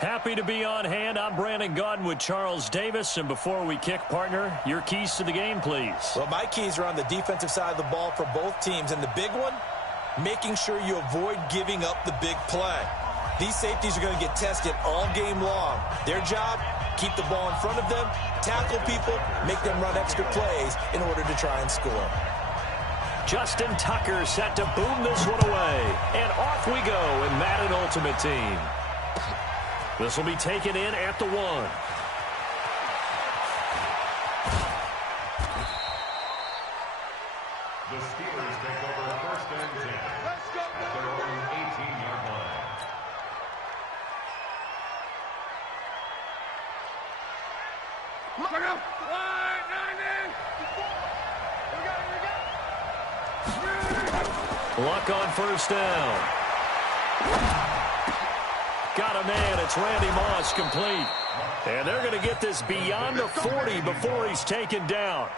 Happy to be on hand. I'm Brandon Gaudin with Charles Davis. And before we kick, partner, your keys to the game, please. Well, my keys are on the defensive side of the ball for both teams. And the big one, making sure you avoid giving up the big play. These safeties are going to get tested all game long. Their job, keep the ball in front of them, tackle people, make them run extra plays in order to try and score. Justin Tucker set to boom this one away. And off we go in Madden Ultimate Team. This will be taken in at the 1. The Steelers take over first and 10. Let's go. At their own 18-yard line. Luck on first down. Got a man. It's Randy Moss complete. And they're going to get this beyond the 40 before he's taken down.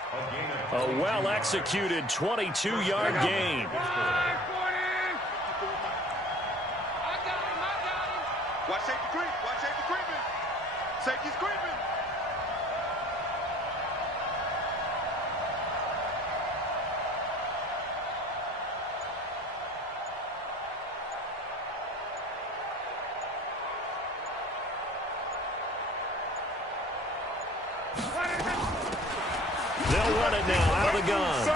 A well-executed 22-yard gain. Watch safety creep. Watch safety creeping. Safety's creeping. They'll run it now out of the gun.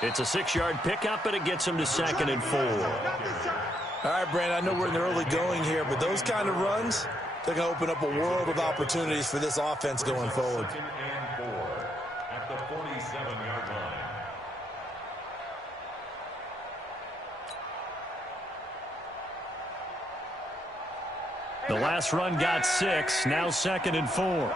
It's a 6-yard pickup, and it gets him to 2nd and 4. All right, Brandon, I know we're in the early going here, but those kind of runs, they're going to open up a world of opportunities for this offense going forward. 2nd and 4 at the 47-yard line. The last run got 6, now 2nd and 4.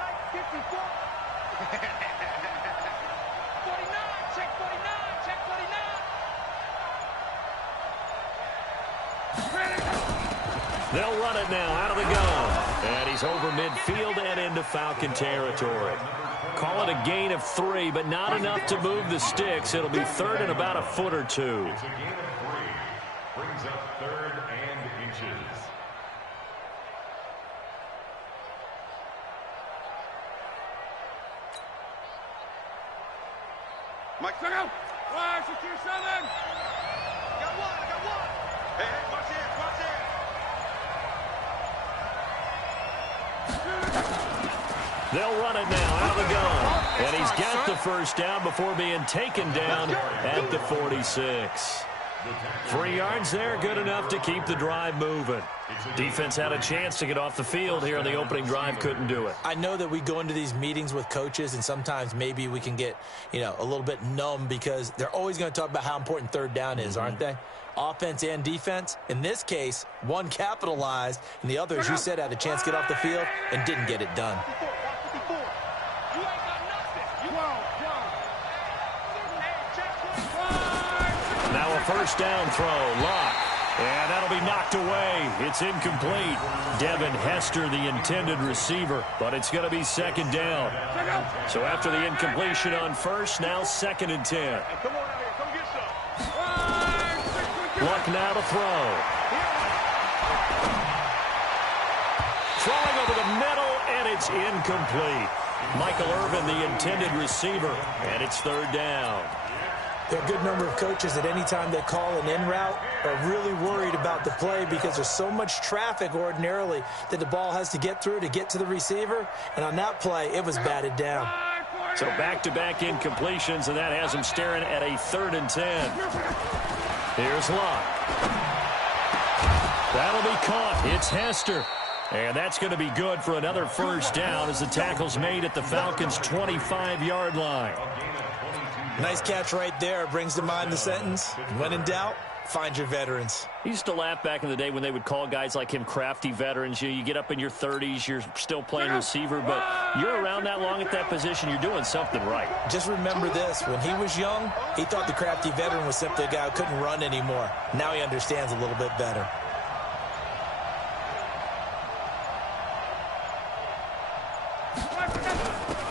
They'll run it now out of the gun. And he's over midfield and into Falcon territory. Call it a gain of 3, but not enough to move the sticks. It'll be 3rd and about a foot or 2. It's a gain of 3. Brings up 3rd and inches. Mike, look out! 5, 6, 7. Got one. Hey, watch it. They'll run it now out of the gun. And he's got the first down before being taken down at the 46. 3 yards there, good enough to keep the drive moving. Defense had a chance to get off the field here in the opening drive, couldn't do it. I know that we go into these meetings with coaches, and sometimes maybe we can get, a little bit numb because they're always going to talk about how important 3rd down is, aren't they? Offense and defense. In this case, one capitalized, and the other, as you said, had a chance to get off the field and didn't get it done. Now a first down throw, Locke. And that'll be knocked away. It's incomplete. Devin Hester, the intended receiver, but it's going to be 2nd down. So after the incompletion on first, now 2nd and 10. Luck now to throw. Throwing over the middle, and it's incomplete. Michael Irvin, the intended receiver, and it's 3rd down. There are a good number of coaches at any time they call an in route are really worried about the play because there's so much traffic ordinarily that the ball has to get through to get to the receiver. And on that play, it was batted down. So back-to-back incompletions, and that has him staring at a 3rd and 10. Here's Locke. That'll be caught. It's Hester. And that's going to be good for another first down as the tackle's made at the Falcons' 25-yard line. Nice catch right there. Brings to mind the sentence, when in doubt, find your veterans. I used to laugh back in the day when they would call guys like him crafty veterans. You get up in your 30s, you're still playing receiver, but you're around that long at that position, you're doing something right. Just remember this. When he was young, he thought the crafty veteran was simply a guy who couldn't run anymore. Now he understands a little bit better.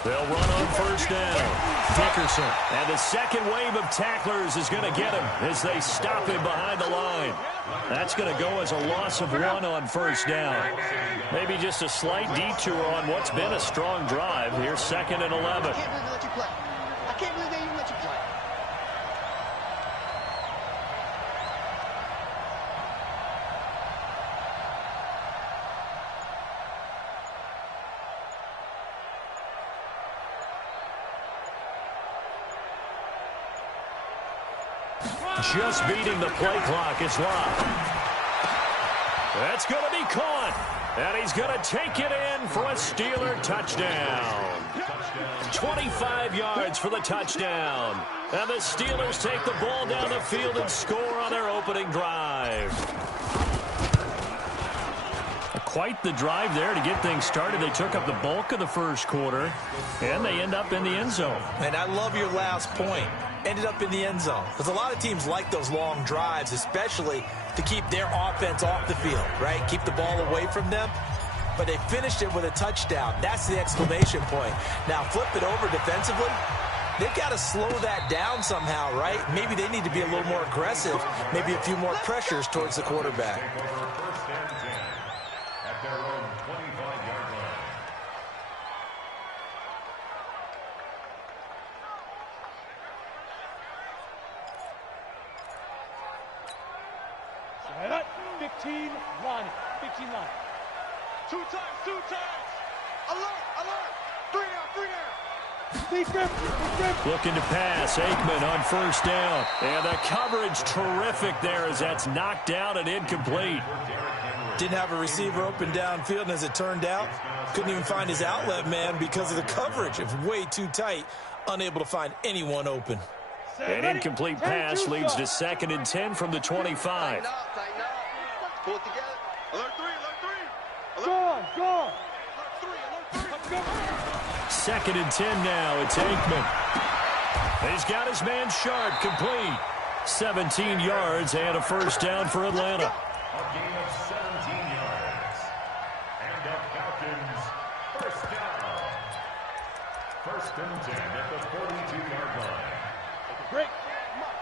They'll run on first down. Dickerson. And the second wave of tacklers is going to get him as they stop him behind the line. That's going to go as a loss of 1 on first down. Maybe just a slight detour on what's been a strong drive. Here's 2nd and 11. I can't believe they let you play. I can't believe they even let you play. Just beating the play clock. It's locked. That's going to be caught. And he's going to take it in for a Steeler touchdown. 25 yards for the touchdown. And the Steelers take the ball down the field and score on their opening drive. Quite the drive there to get things started. They took up the bulk of the first quarter, and they end up in the end zone. And I love your last point. Ended up in the end zone. Because a lot of teams like those long drives, especially to keep their offense off the field, right? Keep the ball away from them. But they finished it with a touchdown. That's the exclamation point. Now flip it over defensively. They've got to slow that down somehow, right? Maybe they need to be a little more aggressive. Maybe a few more pressures towards the quarterback. At their own 25-yard line. Set up. 15 line. 15 line. Two times. Alert. 3 down. Looking to pass. Aikman on first down. And the coverage terrific there as that's knocked down and incomplete. Didn't have a receiver open downfield, and as it turned out, couldn't even find his outlet man because of the coverage. It was way too tight, unable to find anyone open. An incomplete pass leads to 2nd and 10 from the 25. Tighten up. Pull it together. Alert 3. Go on. Alert 3. 2nd and 10 now. It's Aikman. He's got his man Sharp complete. 17 yards and a first down for Atlanta. A gain of 17 yards. And the Falcons first down. 1st and 10 at the 42-yard line. Break.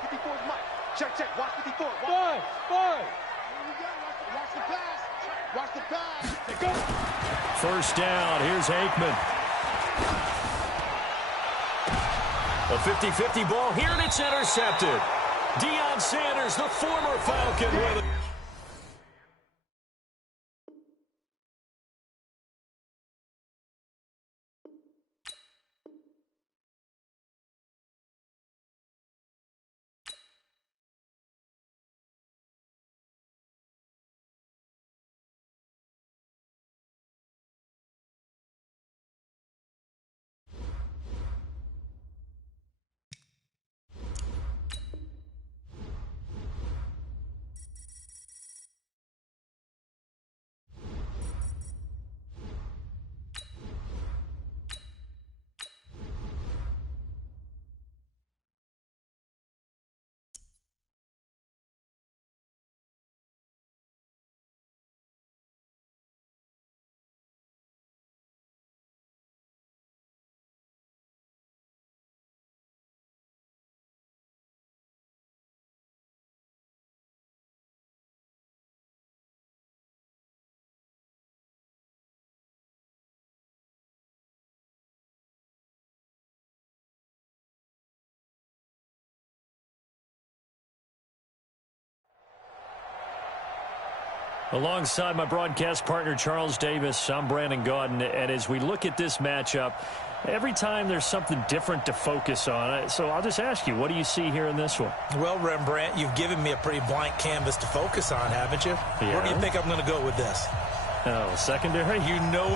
54's Mike. Check. Watch 54. Five. Watch the pass. Go. First down. Here's Aikman. A 50-50 ball here, and it's intercepted. Deion Sanders, the former Falcon, with it. Alongside my broadcast partner, Charles Davis, I'm Brandon Gaudin. And as we look at this matchup, every time there's something different to focus on. So I'll just ask you, what do you see here in this one? Well, Rembrandt, you've given me a pretty blank canvas to focus on, haven't you? Yeah. Where do you think I'm going to go with this? Oh, secondary? You know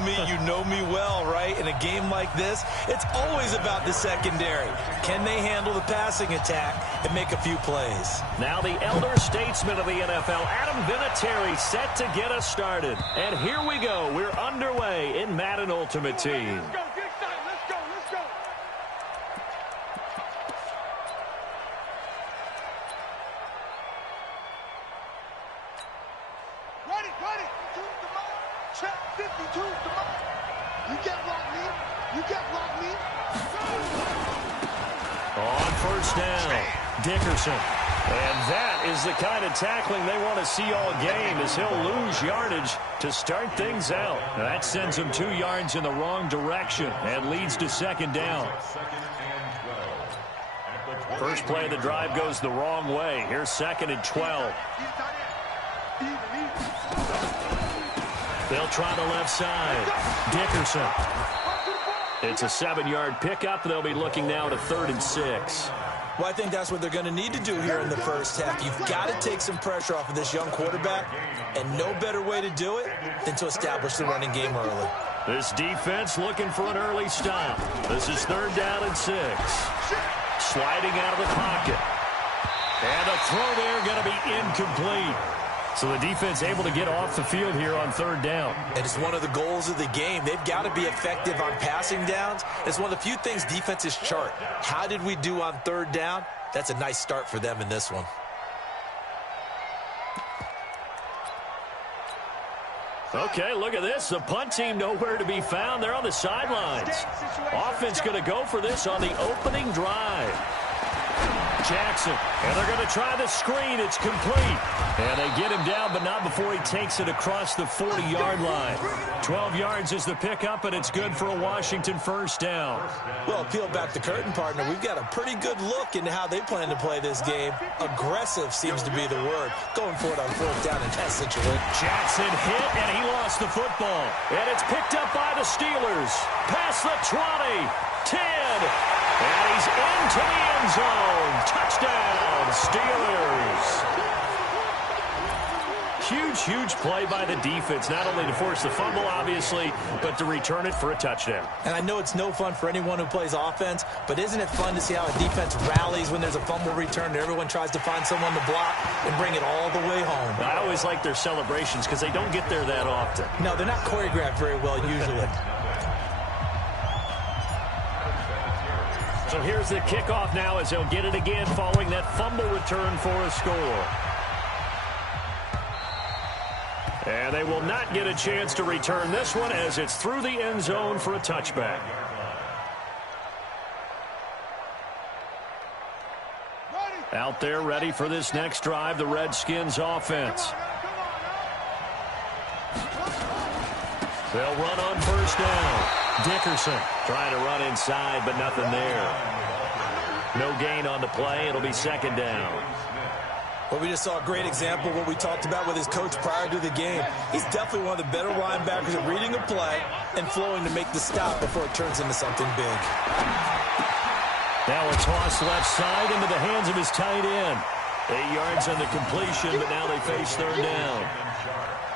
me well, right? In a game like this, it's always about the secondary. Can they handle the passing attack and make a few plays? Now the elder statesman of the NFL, Adam Vinatieri, set to get us started. And here we go. We're underway in Madden Ultimate Team. Let's go. Get started. Let's go. Ready. Check 52's the mark. You can't block me. On first down, Dickerson. And that is the kind of tackling they want to see all game, as he'll lose yardage to start things out. Now that sends him 2 yards in the wrong direction and leads to second down. First play of the drive goes the wrong way. Here's 2nd and 12. They'll try the left side. Dickerson. It's a 7-yard pickup. They'll be looking now at a 3rd and 6. Well, I think that's what they're going to need to do here in the first half. You've got to take some pressure off of this young quarterback, and no better way to do it than to establish the running game early. This defense looking for an early stop. This is 3rd down and 6. Sliding out of the pocket. And a throw there going to be incomplete. So the defense able to get off the field here on 3rd down. It is one of the goals of the game. They've got to be effective on passing downs. It's one of the few things defenses chart. How did we do on 3rd down? That's a nice start for them in this one. Okay, look at this. The punt team nowhere to be found. They're on the sidelines. Offense going to go for this on the opening drive. Jackson, and they're going to try the screen. It's complete. And they get him down, but not before he takes it across the 40-yard line. 12 yards is the pickup, and it's good for a Washington first down. Well, peel back the curtain, partner. We've got a pretty good look into how they plan to play this game. Aggressive seems to be the word. Going for it on 4th down in that situation. Jackson hit, and he lost the football. And it's picked up by the Steelers. Past the 20, 10. And he's into the end zone. Touchdown, Steelers. Huge play by the defense, not only to force the fumble, obviously, but to return it for a touchdown. And I know it's no fun for anyone who plays offense, but isn't it fun to see how a defense rallies when there's a fumble return and everyone tries to find someone to block and bring it all the way home? I always like their celebrations because they don't get there that often. No, they're not choreographed very well usually. So here's the kickoff now as they'll get it again following that fumble return for a score. And they will not get a chance to return this one as it's through the end zone for a touchback. Out there ready for this next drive, the Redskins offense. They'll run on first down. Dickerson trying to run inside, but nothing there. No gain on the play. It'll be 2nd down. Well, we just saw a great example of what we talked about with his coach prior to the game. He's definitely one of the better linebackers at reading a play and flowing to make the stop before it turns into something big. Now a toss left side into the hands of his tight end. 8 yards on the completion, but now they face 3rd down.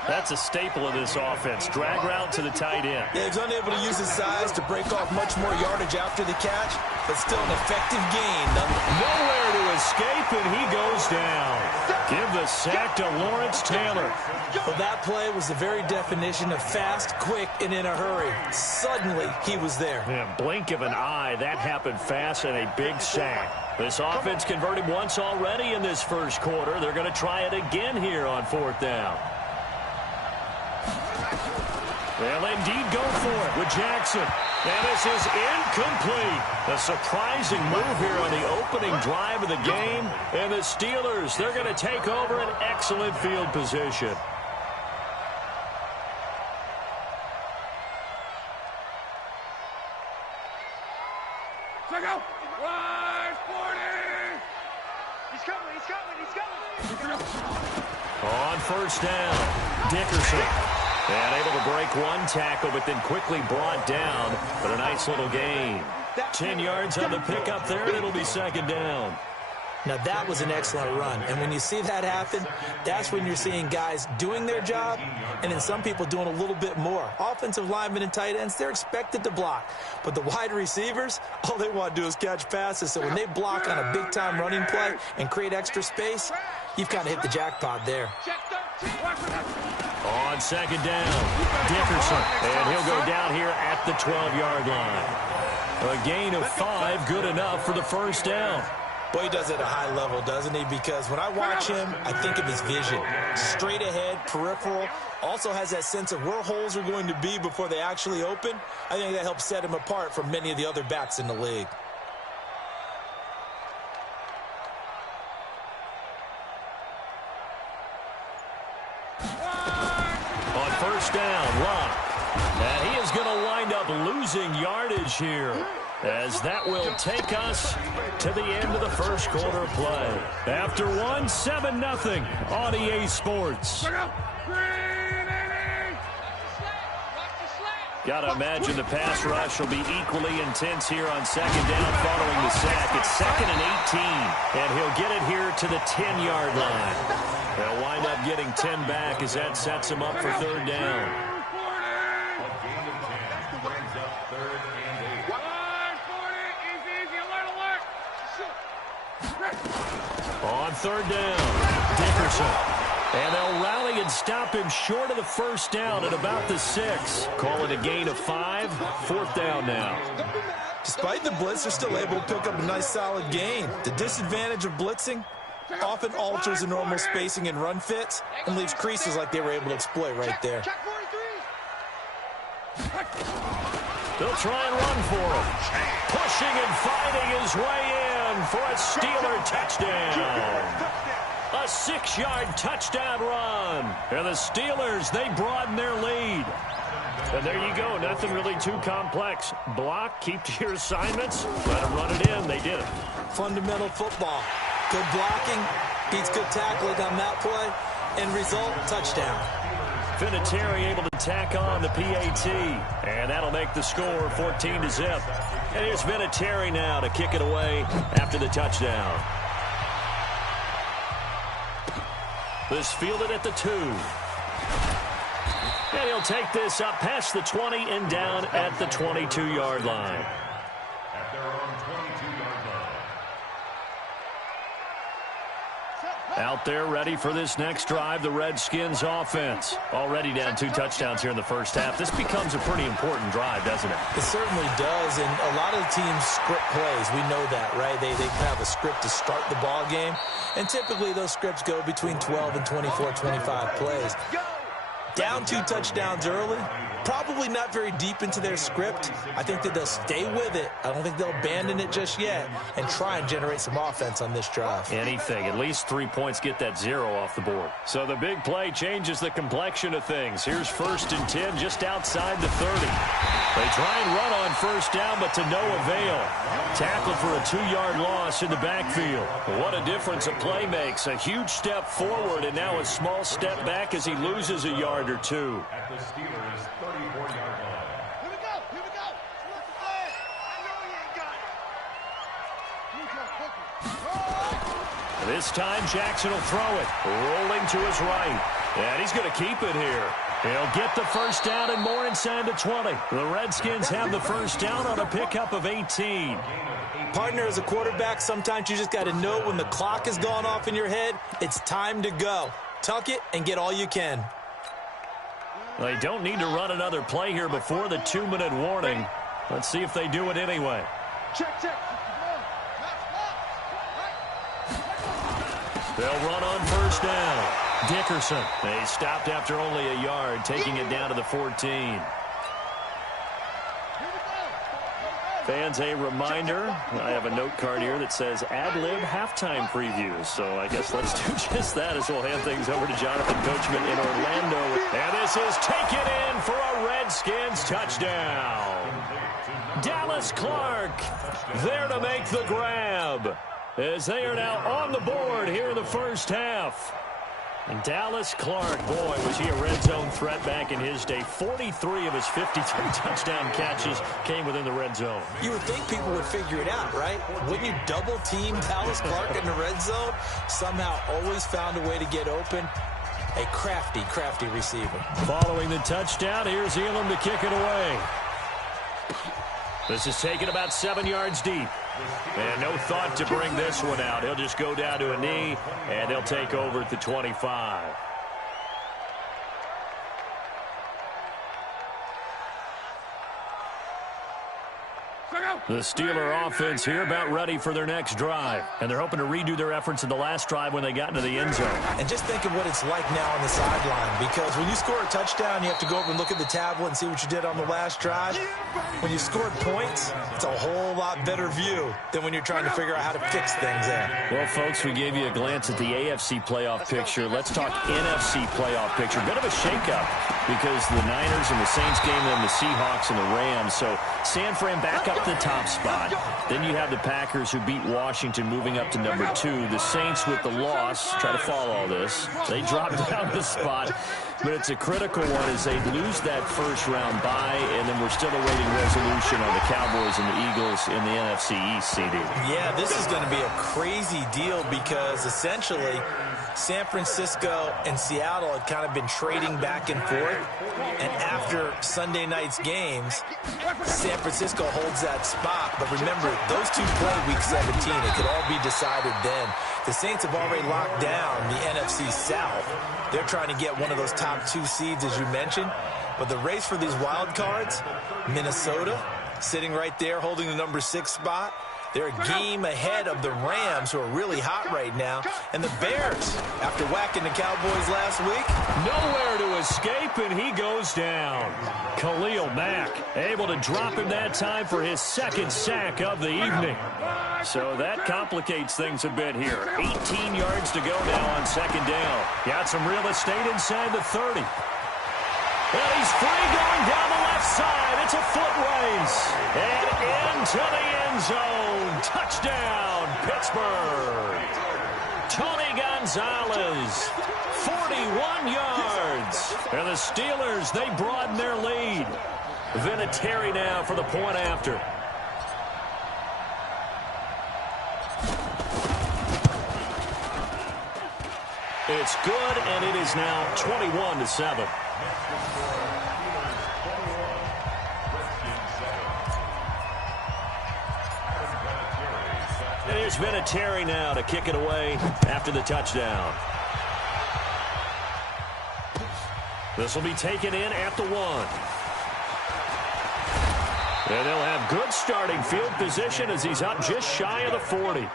That's a staple of this offense. Drag route to the tight end. Yeah, he's unable to use his size to break off much more yardage after the catch, but still an effective gain. Nowhere to escape, and he goes down. Give the sack to Lawrence Taylor. Well, that play was the very definition of fast, quick, and in a hurry. Suddenly, he was there. Yeah, blink of an eye, that happened fast and a big sack. This offense converted once already in this first quarter. They're going to try it again here on 4th down. They'll indeed go for it with Jackson. And this is incomplete. A surprising move here on the opening drive of the game. And the Steelers, they're going to take over an excellent field position. Check out. Rise 40. He's coming. On first down, Dickerson. And able to break one tackle, but then quickly brought down. But a nice little gain. 10 yards on the pickup there, and it'll be 2nd down. Now, that was an excellent run. And when you see that happen, that's when you're seeing guys doing their job and then some people doing a little bit more. Offensive linemen and tight ends, they're expected to block. But the wide receivers, all they want to do is catch passes. So when they block on a big-time running play and create extra space, you've kind of hit the jackpot there. On 2nd down, Dickerson. And he'll go down here at the 12-yard line. A gain of 5, good enough for the first down. Boy, he does it at a high level, doesn't he? Because when I watch him, I think of his vision. Straight ahead, peripheral. Also has that sense of where holes are going to be before they actually open. I think that helps set him apart from many of the other backs in the league. first down. Lock. And he is going to wind up losing yardage here, as that will take us to the end of the first quarter play. After one, 7-0 on EA Sports. Got to imagine the pass rush will be equally intense here on second down following the sack. It's 2nd and 18, and he'll get it here to the 10-yard line. They'll wind up getting 10 back as that sets him up for third down. On third down, Dickerson. And they'll rally and stop him short of the first down at about the 6. Call it a gain of 5. Fourth down now. Despite the blitz, they're still able to pick up a nice solid gain. The disadvantage of blitzing often alters the normal spacing and run fits and leaves creases like they were able to exploit right there. They'll try and run for him. Pushing and fighting his way in for a Steeler touchdown. A 6-yard touchdown run. And the Steelers, they broaden their lead. And there you go. Nothing really too complex. Block, keep to your assignments, let them run it in. They did it. Fundamental football. Good blocking beats good tackling on that play. End result, touchdown. Vinatieri able to tack on the PAT. And that'll make the score 14-0. And here's Vinatieri now to kick it away after the touchdown. This fielded at the 2. And he'll take this up past the 20 and down at the 22-yard line. At their own 22-yard line. Out there ready for this next drive, the Redskins offense. Already down 2 touchdowns here in the first half. This becomes a pretty important drive, doesn't it? It certainly does, and a lot of the teams script plays. We know that, right? They have a script to start the ball game, and typically those scripts go between 12 and 24, 25 plays. Down 2 touchdowns early, probably not very deep into their script. I think that they'll stay with it. I don't think they'll abandon it just yet and try and generate some offense on this drive. Anything. At least 3 points get that 0 off the board. So the big play changes the complexion of things. Here's 1st and 10 just outside the 30. They try and run on first down, but to no avail. Tackled for a 2-yard loss in the backfield. What a difference a play makes. A huge step forward and now a small step back as he loses a yard or 2. At the Steelers' 34-yard line. Here we go. Here we go. What's the play? I know he ain't got it. This time Jackson will throw it. Rolling to his right. And he's going to keep it here. He'll get the first down and more inside the 20. The Redskins have the first down on a pickup of 18. Partner, as a quarterback, sometimes you just got to know when the clock has gone off in your head, it's time to go. Tuck it and get all you can. They don't need to run another play here before the 2-minute warning. Let's see if they do it anyway. Check. They'll run on first down. Dickerson. They stopped after only a yard, taking it down to the 14. Fans, a reminder, I have a note card here that says ad-lib halftime previews. So I guess let's do just that as we'll hand things over to Jonathan Coachman in Orlando. And this is taken in for a Redskins touchdown. Dallas Clark there to make the grab as they are now on the board here in the first half. And Dallas Clark, boy, was he a red zone threat back in his day. 43 of his 53 touchdown catches came within the red zone. You would think people would figure it out, right? Wouldn't you double team Dallas Clark in the red zone? Somehow always found a way to get open. A crafty receiver. Following the touchdown, here's Elam to kick it away. This is taken about 7 yards deep. And no thought to bring this one out. He'll just go down to a knee, and he'll take over at the 25. The Steeler offense here about ready for their next drive. And they're hoping to redo their efforts in the last drive when they got into the end zone. And just think of what it's like now on the sideline. Because when you score a touchdown, you have to go over and look at the tablet and see what you did on the last drive. When you scored points, it's a whole lot better view than when you're trying to figure out how to fix things there. Well, folks, we gave you a glance at the AFC playoff picture. Let's talk NFC playoff picture. Bit of a shakeup. because the Niners and the Saints game, then the Seahawks and the Rams. So San Fran back up the top spot. Then you have the Packers who beat Washington moving up to number 2. The Saints with the loss, try to follow all this. They drop down the spot, but it's a critical one as they lose that first round bye, and then we're still awaiting resolution on the Cowboys and the Eagles in the NFC East, CD. Yeah, this is going to be a crazy deal because essentially San Francisco and Seattle had kind of been trading back and forth. And after Sunday night's games, San Francisco holds that spot. But remember, those two play Week 17. It could all be decided then. The Saints have already locked down the NFC South. They're trying to get one of those top 2 seeds, as you mentioned. But the race for these wild cards, Minnesota sitting right there holding the number 6 spot. They're a game ahead of the Rams, who are really hot right now. And the Bears, after whacking the Cowboys last week. Nowhere to escape, and he goes down. Khalil Mack able to drop him that time for his 2nd sack of the evening. So that complicates things a bit here. 18 yards to go now on 2nd down. Got some real estate inside the 30. And he's free going down the left side. It's a foot race. And into the end zone. Touchdown, Pittsburgh. Tony Gonzalez, 41 yards. And the Steelers, they broaden their lead. Vinatieri now for the point after. It's good, and it is now 21-7. And here's Vinatieri now to kick it away after the touchdown. This will be taken in at the 1. And they'll have good starting field position as he's up just shy of the 40.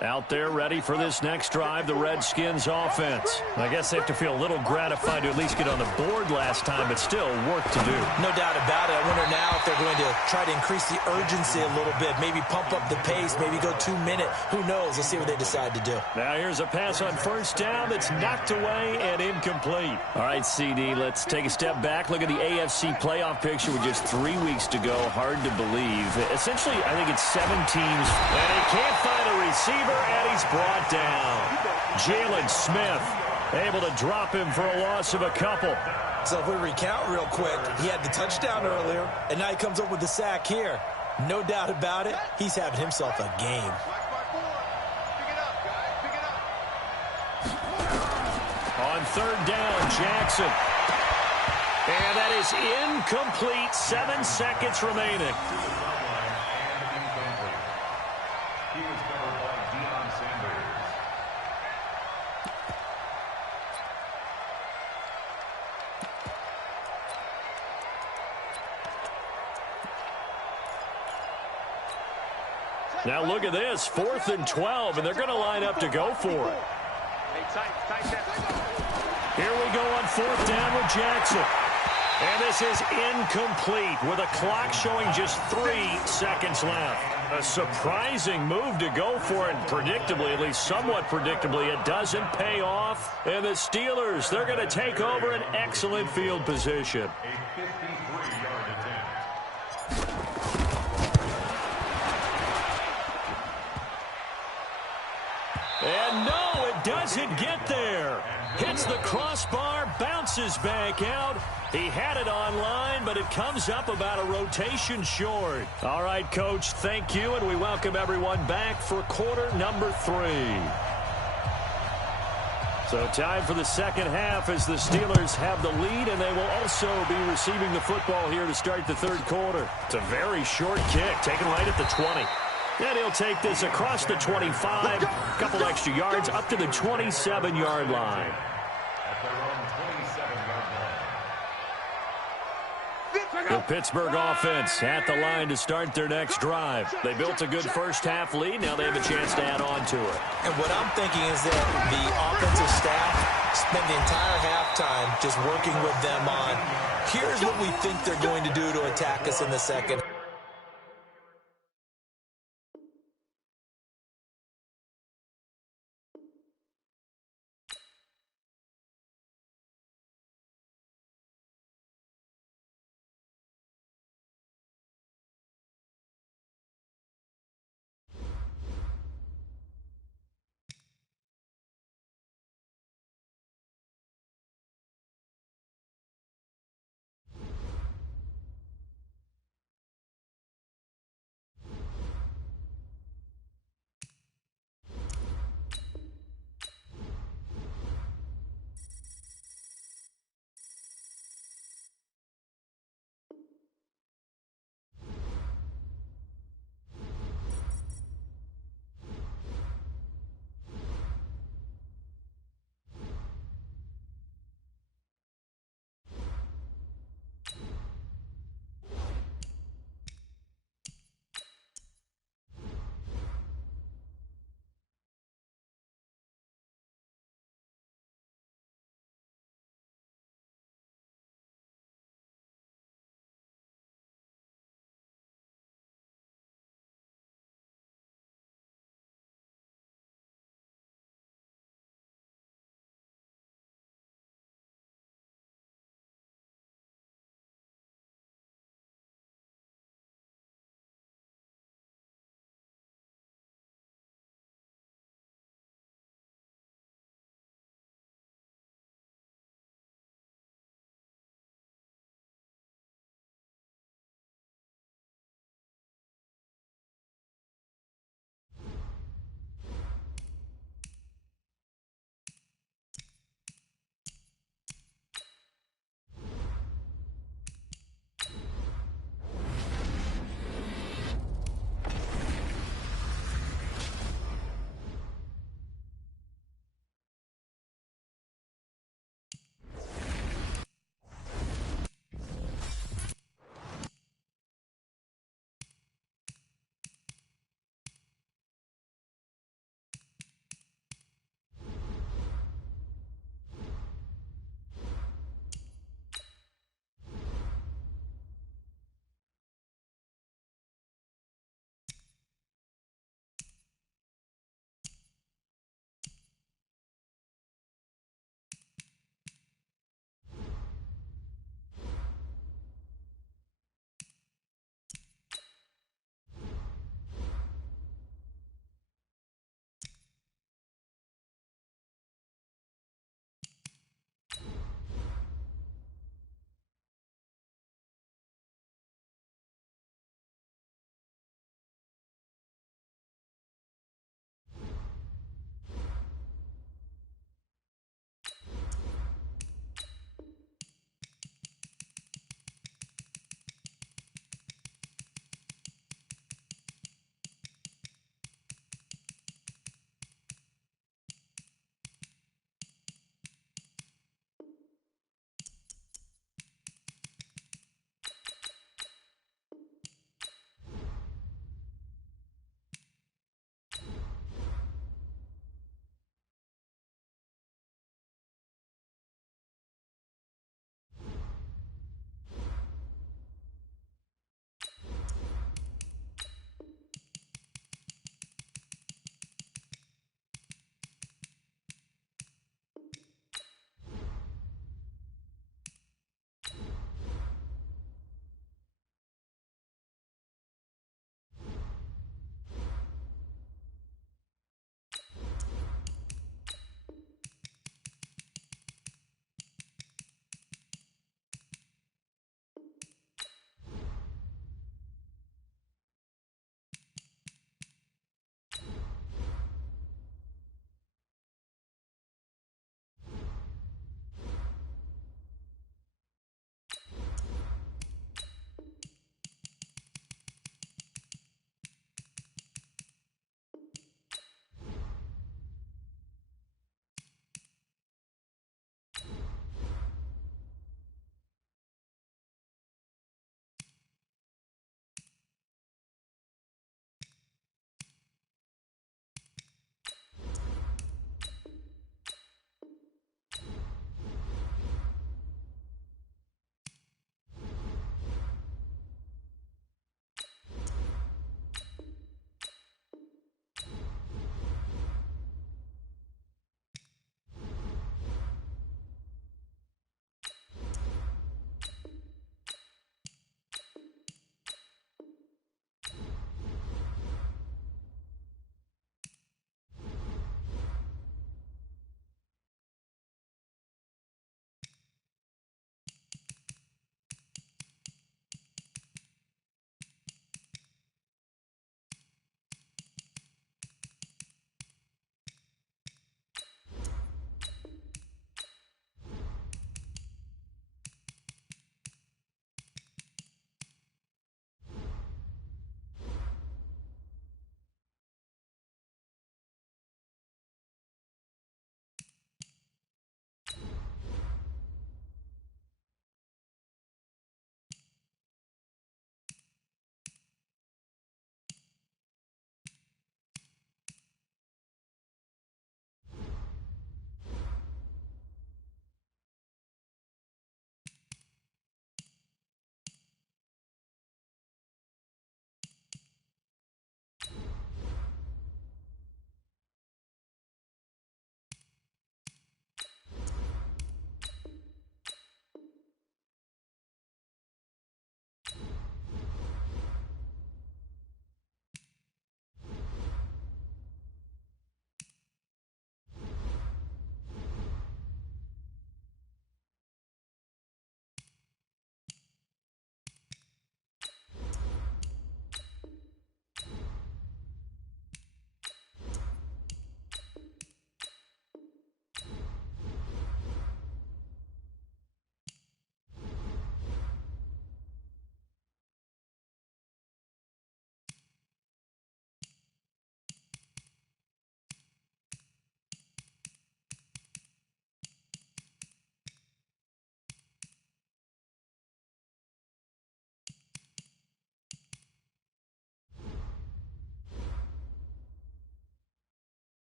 Out there ready for this next drive, the Redskins offense. I guess they have to feel a little gratified to at least get on the board last time, but still work to do. No doubt about it. I wonder now if they're going to try to increase the urgency a little bit, maybe pump up the pace, maybe go 2-minute. Who knows? Let's see what they decide to do. Now here's a pass on 1st down that's knocked away and incomplete. All right, CD, let's take a step back. Look at the AFC playoff picture with just 3 weeks to go. Hard to believe. Essentially, I think it's 7 teams, and he can't find a receiver. And he's brought down. Jalen Smith able to drop him for a loss of a couple. So if we recount real quick, he had the touchdown earlier, and now he comes up with the sack here. No doubt about it, he's having himself a game. On 3rd down, Jackson. And that is incomplete. 7 seconds remaining. Now look at this, 4th and 12, and they're going to line up to go for it. Here we go on 4th down with Jackson. And this is incomplete with a clock showing just 3 seconds left. A surprising move to go for it, and predictably, at least somewhat predictably, it doesn't pay off. And the Steelers, they're going to take over an excellent field position. And no, it doesn't get there. Hits the crossbar, bounces back out. He had it online, but it comes up about a rotation short. All right, Coach, thank you, and we welcome everyone back for quarter number 3. So time for the 2nd half as the Steelers have the lead, and they will also be receiving the football here to start the 3rd quarter. It's a very short kick, taken right at the 20. And he'll take this across the 25, a couple extra yards, up to the 27-yard line. The Pittsburgh offense at the line to start their next drive. They built a good first half lead. Now they have a chance to add on to it. And what I'm thinking is that the offensive staff spent the entire half time just working with them on, here's what we think they're going to do to attack us in the second.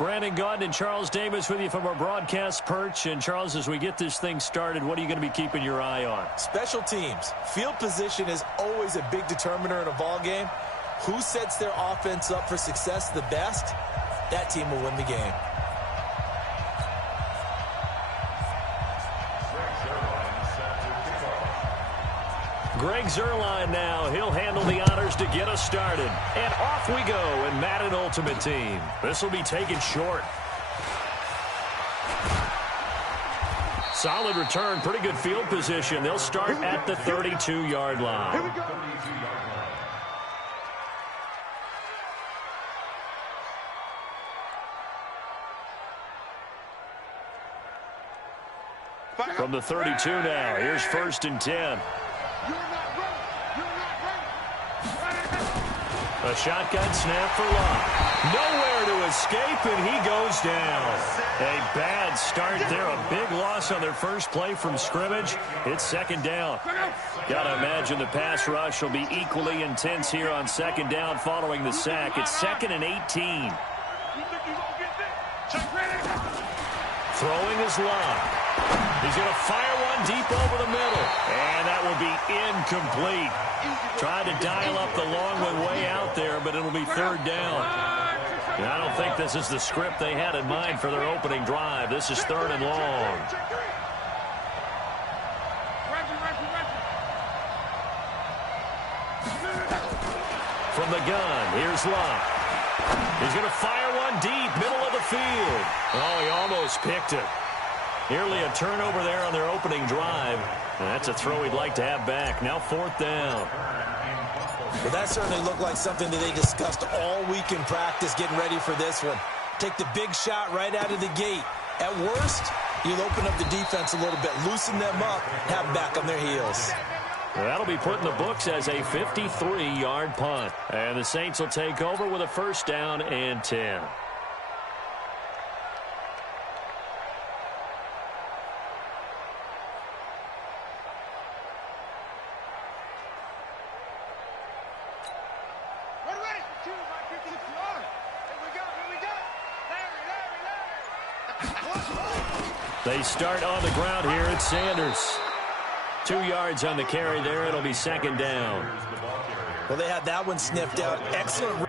Brandon Gaudin and Charles Davis with you from our broadcast perch. And, Charles, as we get this thing started, what are you going to be keeping your eye on? Special teams. Field position is always a big determiner in a ball game. Who sets their offense up for success the best, that team will win the game. Greg Zuerlein now. He'll handle the honors to get us started. And off we go in Madden Ultimate Team. This will be taken short. Solid return. Pretty good field position. They'll start at the 32-yard line. Here we go. From the 32 now. Here's 1st and 10. A shotgun snap for Locke. Nowhere to escape, and he goes down. A bad start there. A big loss on their first play from scrimmage. It's 2nd down. Got to imagine the pass rush will be equally intense here on 2nd down following the sack. It's 2nd and 18. Throwing is Locke. He's going to fire one deep over the middle. And that will be incomplete. Tried to dial up the long one way out there, but it'll be 3rd down. And I don't think this is the script they had in mind for their opening drive. This is 3rd and long. From the gun, here's Locke. He's going to fire one deep, middle of the field. Oh, he almost picked it. Nearly a turnover there on their opening drive. And that's a throw he'd like to have back. Now 4th down. Well, that certainly looked like something that they discussed all week in practice getting ready for this one. Take the big shot right out of the gate. At worst, you'll open up the defense a little bit, loosen them up, have them back on their heels. Well, that'll be put in the books as a 53-yard punt. And the Saints will take over with a 1st down and 10. They start on the ground here at Sanders. 2 yards on the carry there. It'll be 2nd down. Well, they had that one sniffed out. Excellent.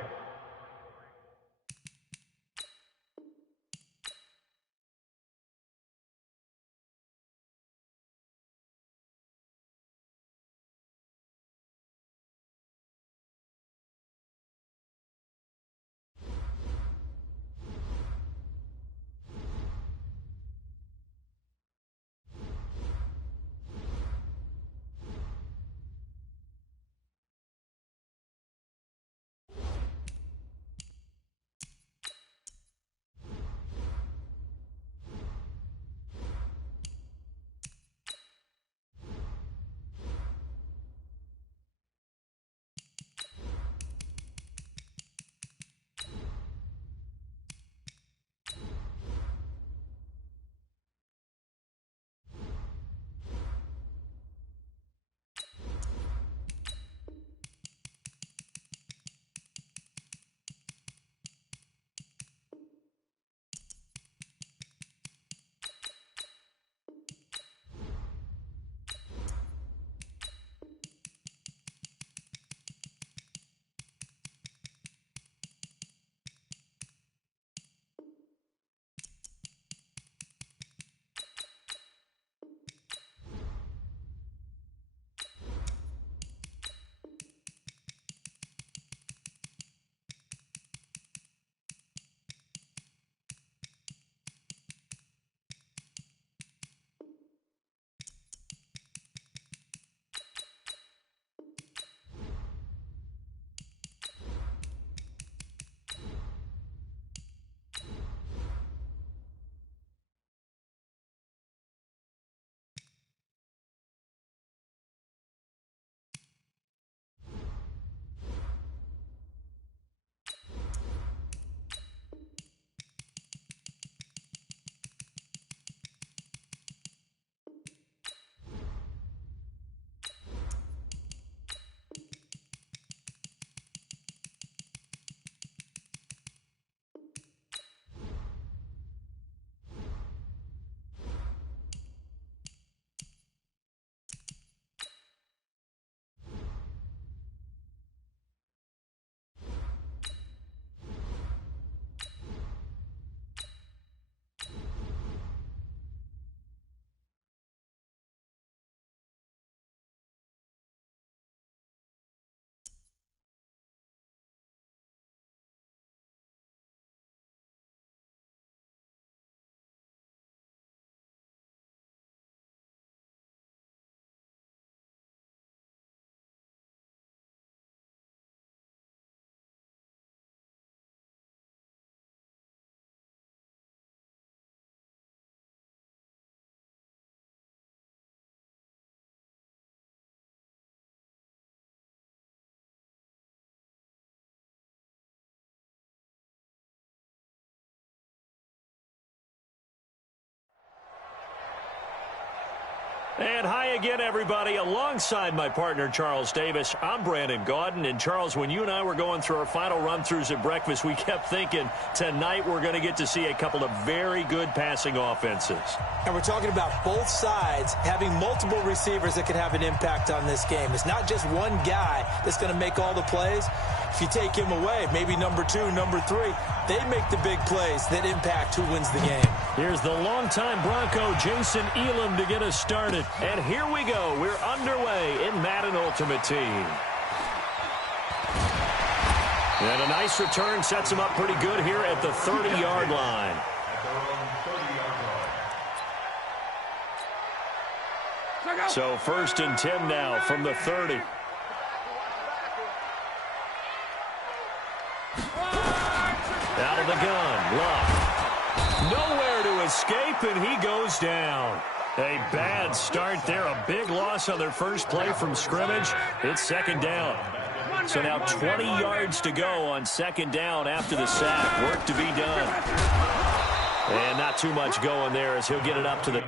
And hi again, everybody. Alongside my partner, Charles Davis, I'm Brandon Gaudin. And, Charles, when you and I were going through our final run-throughs at breakfast, we kept thinking tonight we're going to get to see a couple of very good passing offenses. And we're talking about both sides having multiple receivers that can have an impact on this game. It's not just one guy that's going to make all the plays. If you take him away, maybe number 2, number 3, they make the big plays that impact who wins the game. Here's the longtime Bronco, Jason Elam, to get us started. And here we go. We're underway in Madden Ultimate Team. And a nice return sets him up pretty good here at the 30-yard line. So 1st and 10 now from the 30. Out of the gun, Luck. Nowhere to escape, and he goes down. A bad start there, a big loss on their first play from scrimmage. It's 2nd down. So now 20 yards to go on 2nd down after the sack. Work to be done. And not too much going there as he'll get it up to the